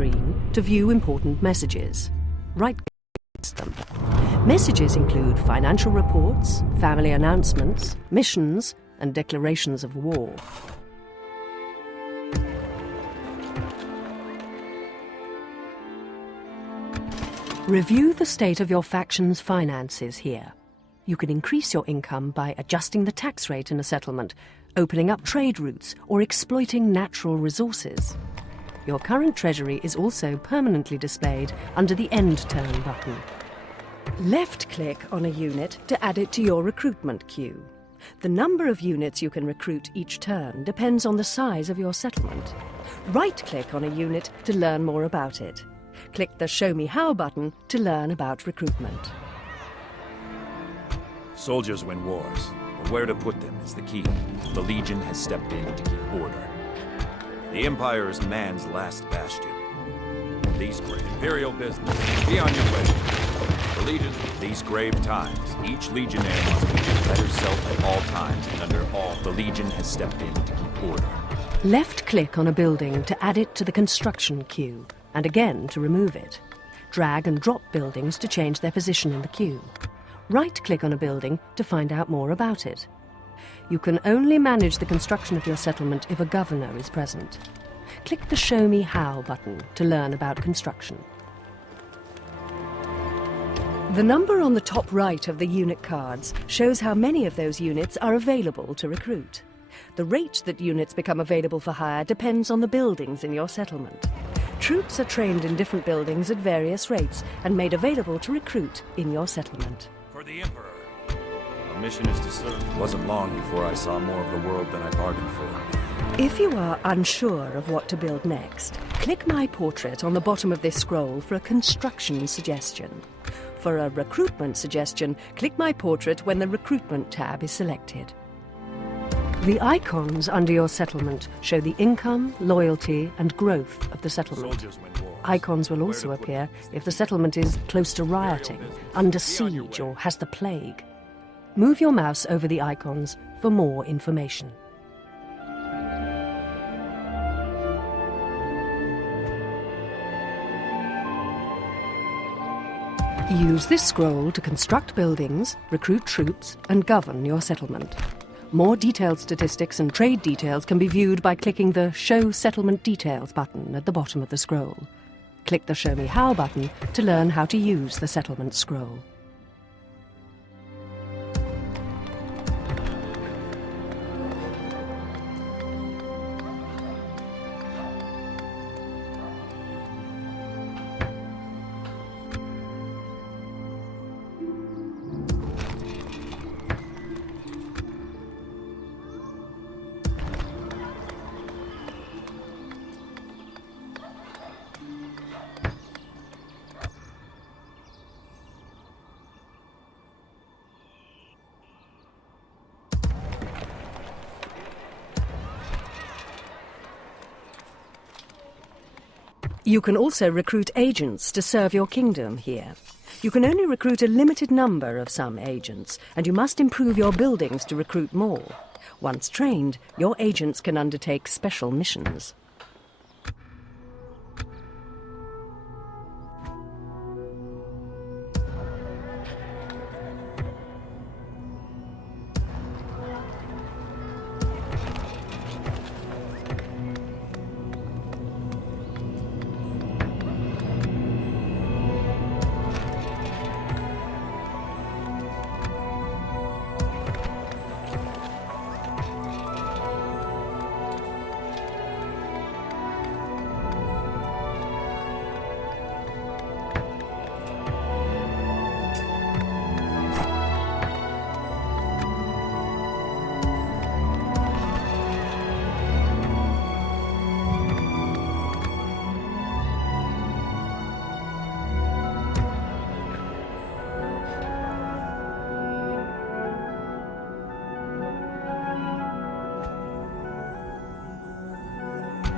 screen to view important messages. Right-click them. Messages include financial reports, family announcements, missions, and declarations of war. Review the state of your faction's finances here. You can increase your income by adjusting the tax rate in a settlement, opening up trade routes, or exploiting natural resources. Your current treasury is also permanently displayed under the End Turn button. Left-click on a unit to add it to your recruitment queue. The number of units you can recruit each turn depends on the size of your settlement. Right-click on a unit to learn more about it. Click the Show Me How button to learn about recruitment. Soldiers win wars, but where to put them is the key. The Legion has stepped in to keep order. The Empire is man's last bastion. These great Imperial business, be on your way. The Legion, these grave times, each Legionnaire must be his better self at all times, and under all, the Legion has stepped in to keep order. Left-click on a building to add it to the construction queue, and again to remove it. Drag and drop buildings to change their position in the queue. Right-click on a building to find out more about it. You can only manage the construction of your settlement if a governor is present. Click the Show Me How button to learn about construction. The number on the top right of the unit cards shows how many of those units are available to recruit. The rate that units become available for hire depends on the buildings in your settlement. Troops are trained in different buildings at various rates and made available to recruit in your settlement. For the Emperor. Our mission is to serve. It wasn't long before I saw more of the world than I bargained for. If you are unsure of what to build next, click my portrait on the bottom of this scroll for a construction suggestion. For a recruitment suggestion, click my portrait when the Recruitment tab is selected. The icons under your settlement show the income, loyalty, and growth of the settlement. Icons will also appear if the settlement is close to rioting, under siege, or has the plague. Move your mouse over the icons for more information. Use this scroll to construct buildings, recruit troops, and govern your settlement. More detailed statistics and trade details can be viewed by clicking the Show Settlement Details button at the bottom of the scroll. Click the Show Me How button to learn how to use the settlement scroll. You can also recruit agents to serve your kingdom here. You can only recruit a limited number of some agents, and you must improve your buildings to recruit more. Once trained, your agents can undertake special missions.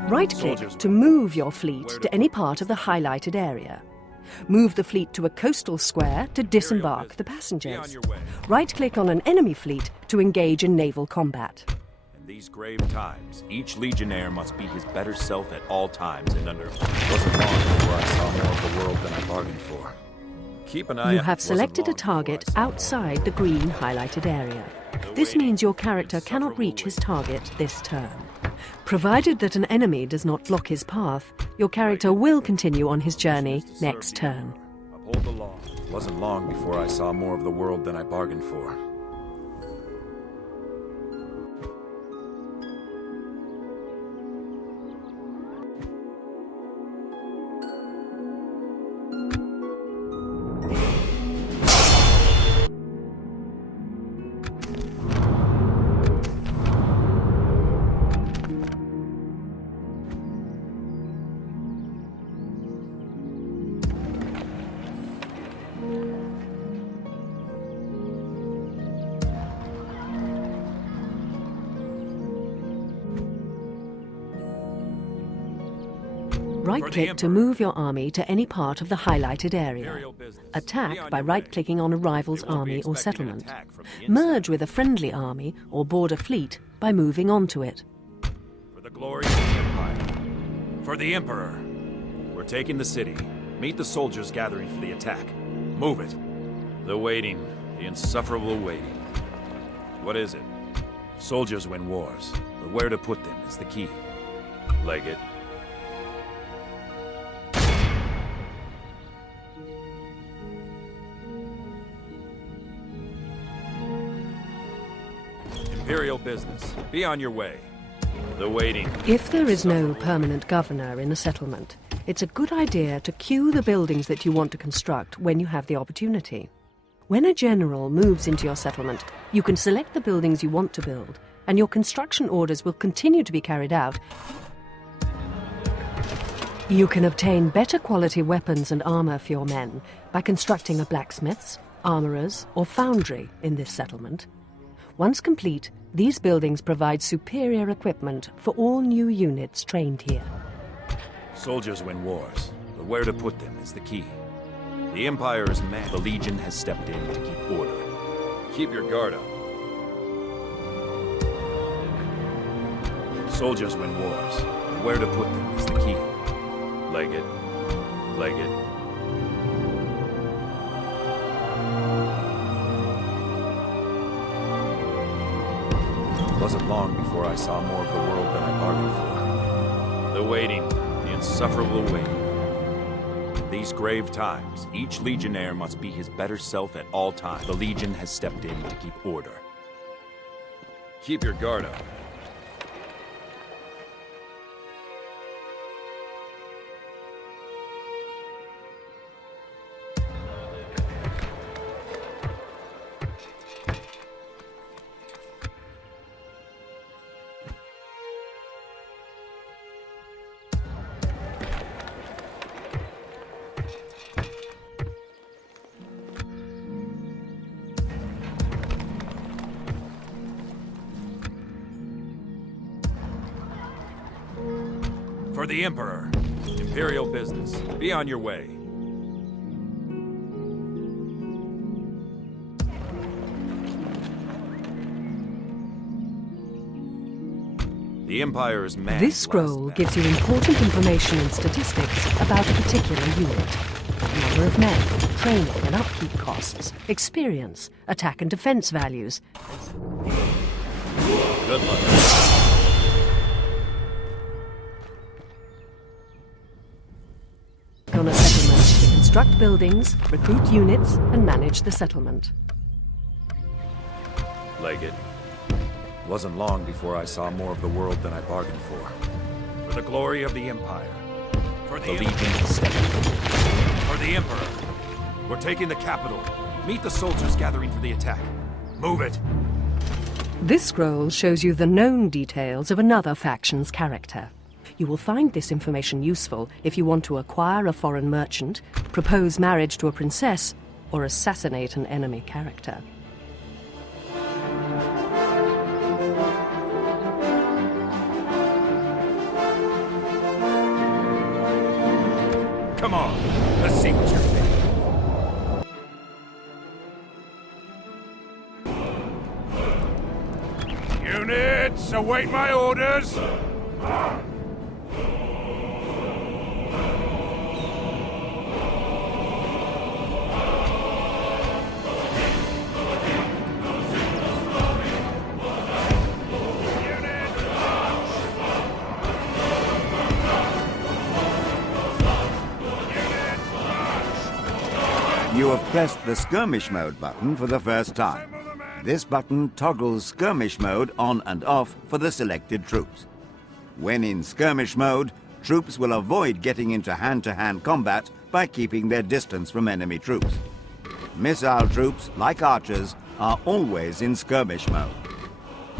Right-click to move your fleet to any part of the highlighted area. Move the fleet to a coastal square to disembark the passengers. Right-click on an enemy fleet to engage in naval combat. In these grave times, each Legionnaire must be his better self at all times, and under wasn't long bargained for. Keep an eye You out. have Wasn't selected a long before I target saw outside the green highlighted area. This means your character cannot reach his target this turn. Provided that an enemy does not block his path, your character will continue on his journey next turn. Uphold the law. Wasn't long before I saw more of the world than I bargained for. Right-click to move your army to any part of the highlighted area. Attack by right-clicking on a rival's army or settlement. Merge with a friendly army or board a fleet by moving onto it. For the glory of the Empire. For the Emperor. We're taking the city. Meet the soldiers gathering for the attack. Move it. The waiting. The insufferable waiting. What is it? Soldiers win wars, but where to put them is the key. Leg it. Imperial business. Be on your way. The waiting. If there is no permanent governor in a settlement, it's a good idea to queue the buildings that you want to construct when you have the opportunity. When a general moves into your settlement, you can select the buildings you want to build, and your construction orders will continue to be carried out. You can obtain better quality weapons and armor for your men by constructing a blacksmith's, armorer's, or foundry in this settlement. Once complete, these buildings provide superior equipment for all new units trained here. Soldiers win wars, but where to put them is the key. The Empire is mad. The Legion has stepped in to keep order. Keep your guard up. Soldiers win wars, but where to put them is the key. Leg it. Leg it. Wasn't long before I saw more of the world than I bargained for. The waiting, the insufferable waiting. In these grave times, each Legionnaire must be his better self at all times. The Legion has stepped in to keep order. Keep your guard up. For the Emperor. Imperial business. Be on your way. The Empire is mad. This scroll gives you important information and statistics about a particular unit. Number of men, training and upkeep costs, experience, attack and defense values. Good luck. On a settlement to construct buildings, recruit units, and manage the settlement. Leg it. Wasn't long before I saw more of the world than I bargained for. For the glory of the Empire. For the Legion has stepped in. For the Emperor. We're taking the capital. Meet the soldiers gathering for the attack. Move it. This scroll shows you the known details of another faction's character. You will find this information useful if you want to acquire a foreign merchant, propose marriage to a princess, or assassinate an enemy character. Come on, let's see what you're thinking. Units, await my orders! You have pressed the skirmish mode button for the first time. This button toggles skirmish mode on and off for the selected troops. When in skirmish mode, troops will avoid getting into hand-to-hand combat by keeping their distance from enemy troops. Missile troops, like archers, are always in skirmish mode.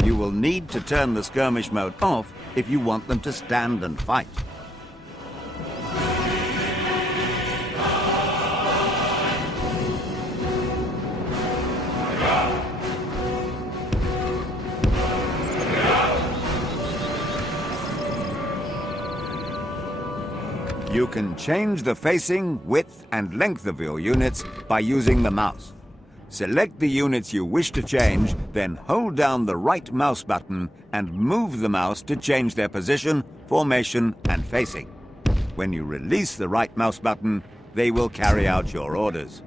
You will need to turn the skirmish mode off if you want them to stand and fight. You can change the facing, width, and length of your units by using the mouse. Select the units you wish to change, then hold down the right mouse button and move the mouse to change their position, formation, and facing. When you release the right mouse button, they will carry out your orders.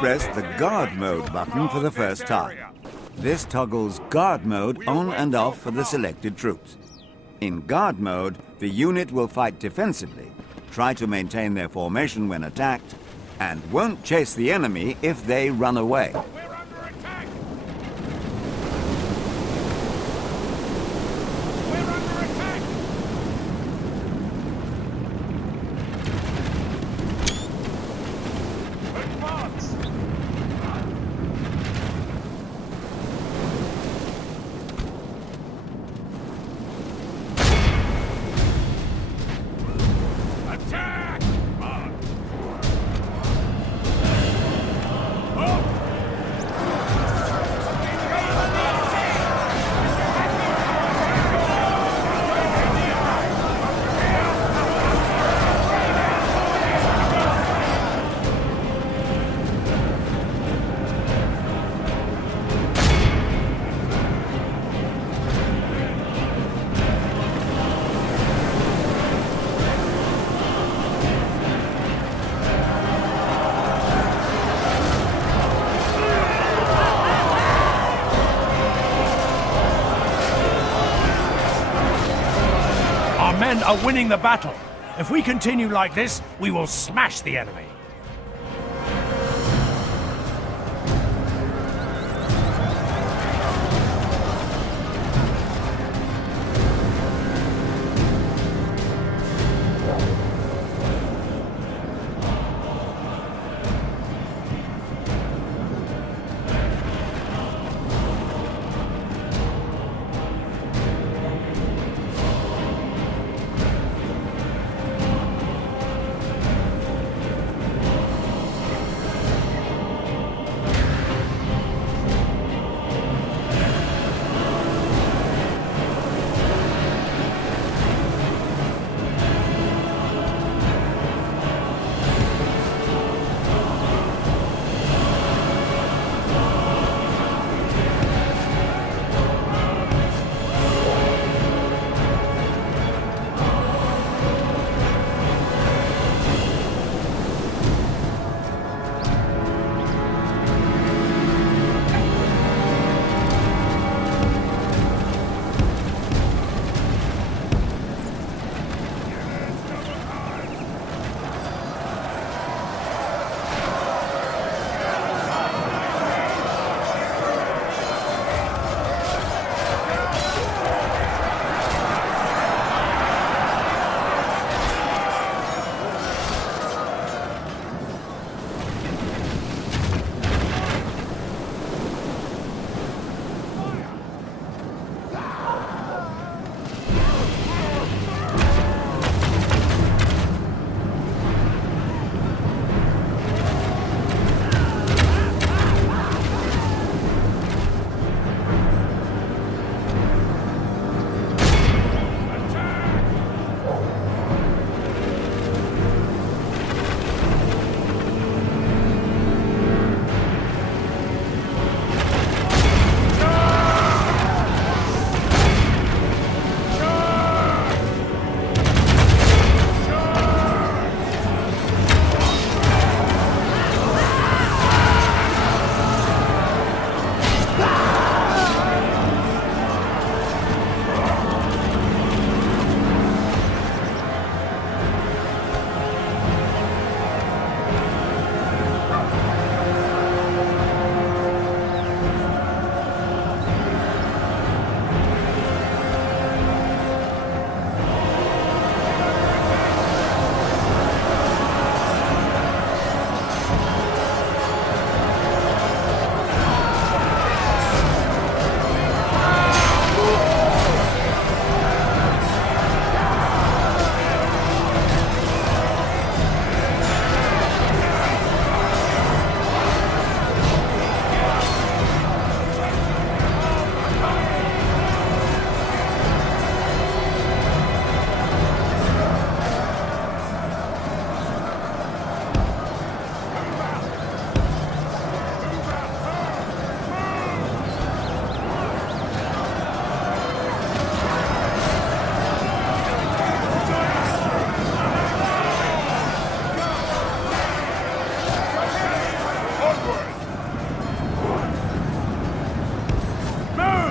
Press the Guard Mode button for the first time. This toggles Guard Mode on and off for the selected troops. In Guard Mode, the unit will fight defensively, try to maintain their formation when attacked, and won't chase the enemy if they run away. We're under attack! We're under attack! Advance! Attack! March! Up! Our men are winning the battle. If we continue like this, we will smash the enemy.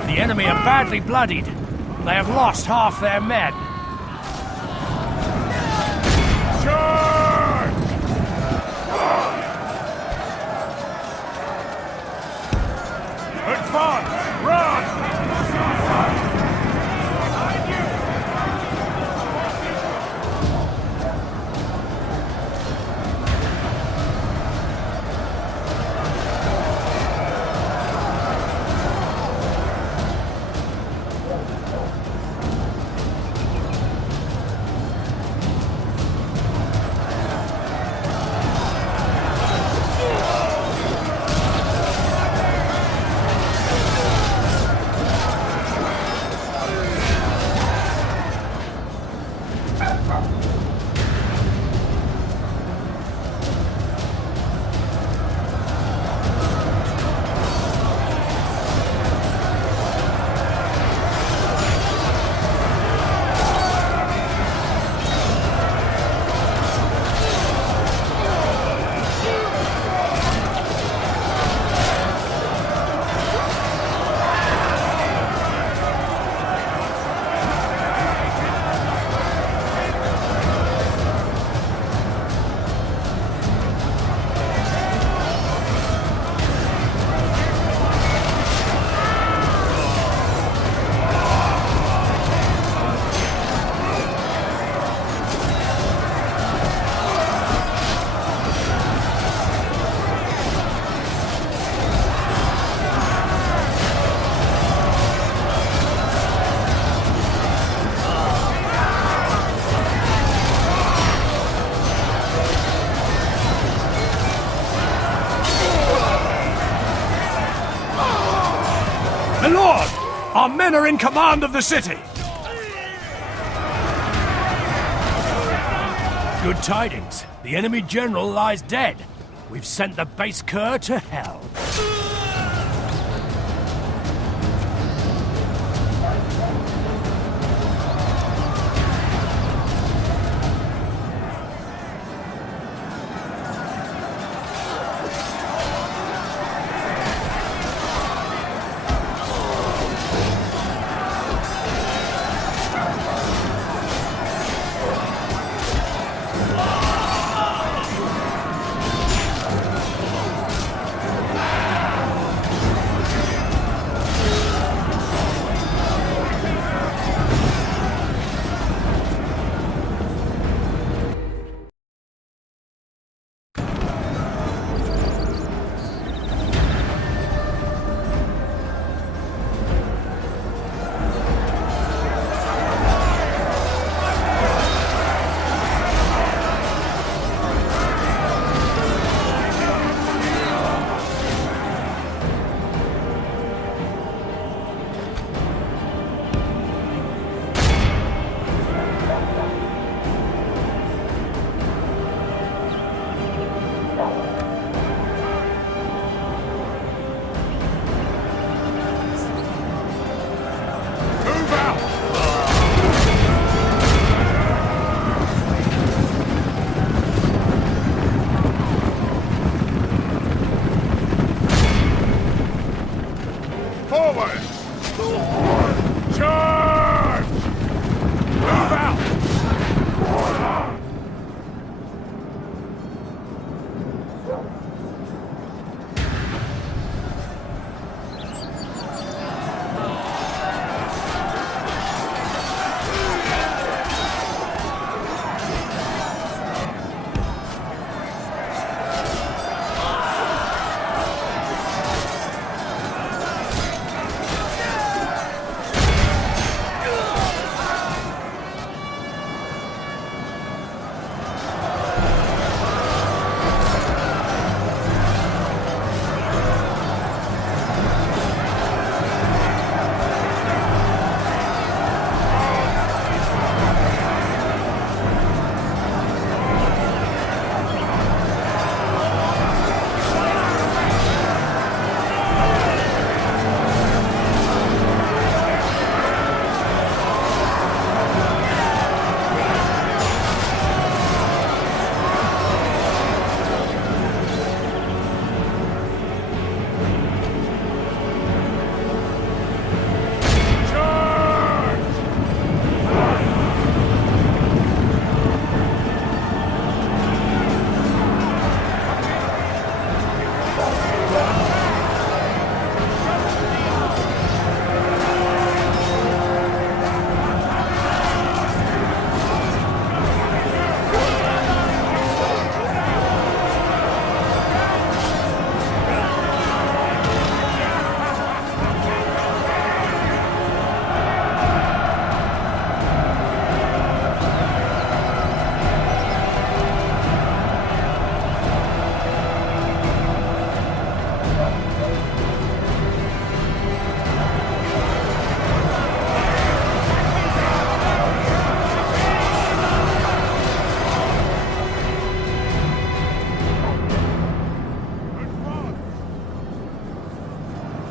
The enemy are badly bloodied. They have lost half their men. Charge! Advance! Run! My lord! Our men are in command of the city! Good tidings. The enemy general lies dead. We've sent the base cur to hell.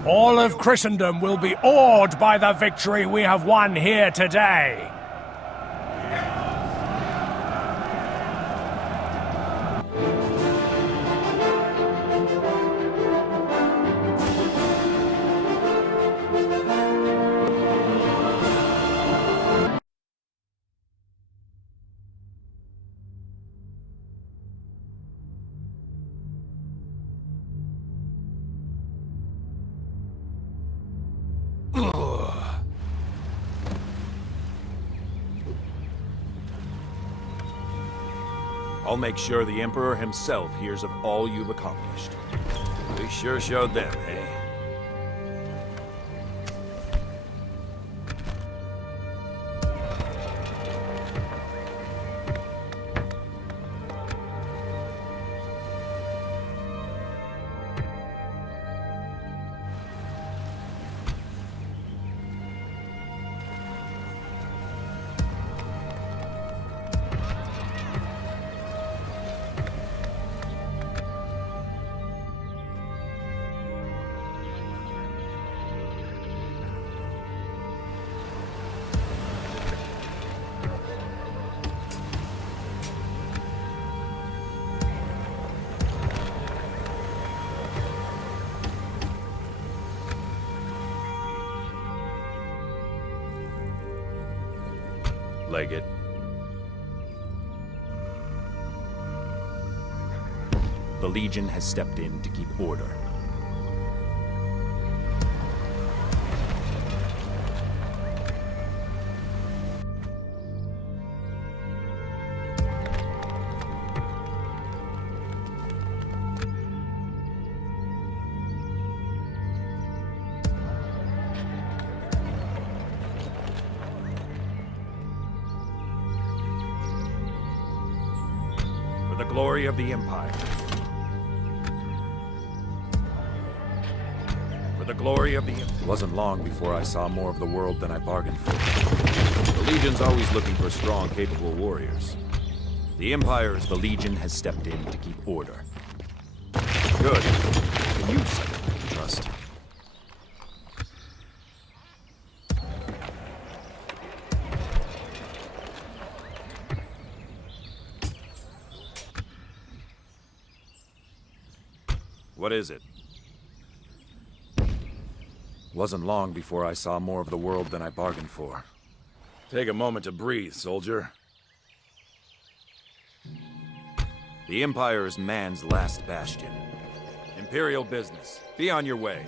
All of Christendom will be awed by the victory we have won here today. I'll make sure the Emperor himself hears of all you've accomplished. We sure showed them, eh? Legate. The Legion has stepped in to keep order. For the glory of the Empire. For the glory of the Empire. It wasn't long before I saw more of the world than I bargained for. The Legion's always looking for strong, capable warriors. The Empire's the Legion has stepped in to keep order. Good. Can you set I can trust? What is it? Wasn't long before I saw more of the world than I bargained for. Take a moment to breathe, soldier. The Empire is man's last bastion. Imperial business. Be on your way.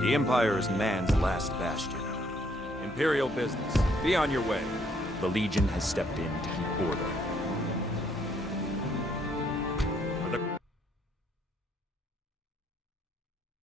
The Empire is man's last bastion. Imperial business. Be on your way. The Legion has stepped in to keep order.